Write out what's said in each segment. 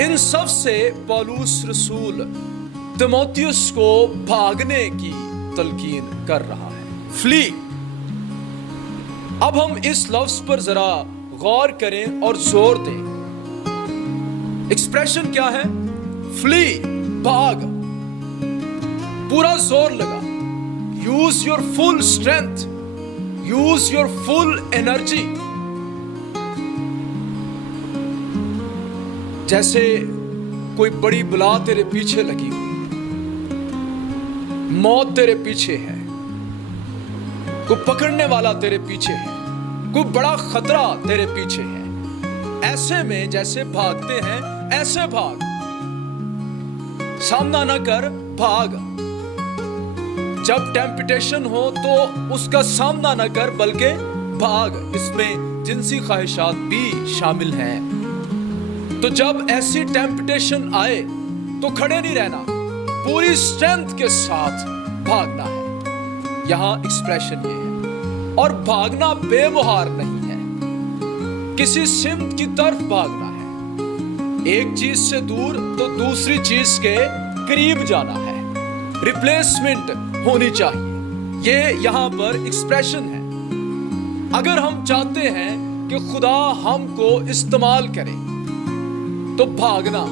इन सब से पौलुस रसूल तीमुथियुस को भागने की तलकीन कर रहा है। फ्ली। अब हम इस लफ्ज पर जरा गौर करें और जोर दें। एक्सप्रेशन क्या है? फ्ली, भाग। पूरा जोर लगा। Use your full strength, use your full energy. जैसे कोई बड़ी बला तेरे पीछे लगी हुई, मौत तेरे पीछे है, कोई पकड़ने वाला तेरे पीछे है, कोई बड़ा खतरा तेरे पीछे है। ऐसे में जैसे भागते हैं ऐसे भाग। सामना न कर, भाग। जब टेम्पटेशन हो तो उसका सामना न कर बल्कि भाग। इसमें जिनसी ख्वाहिशात भी शामिल हैं। तो जब ऐसी टेम्पटेशन आए तो खड़े नहीं रहना, पूरी स्ट्रेंथ के साथ भागना है। यहां एक्सप्रेशन ये है। और भागना बेमुहार नहीं है, किसी सिमत की तरफ भागना है। एक चीज से दूर तो दूसरी चीज के करीब जाना है। रिप्लेसमेंट होनी चाहिए। ये यहां पर एक्सप्रेशन है। अगर हम चाहते हैं कि खुदा हमको इस्तेमाल करे तो भागना,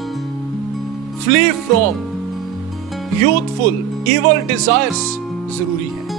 flee from youthful evil desires जरूरी है।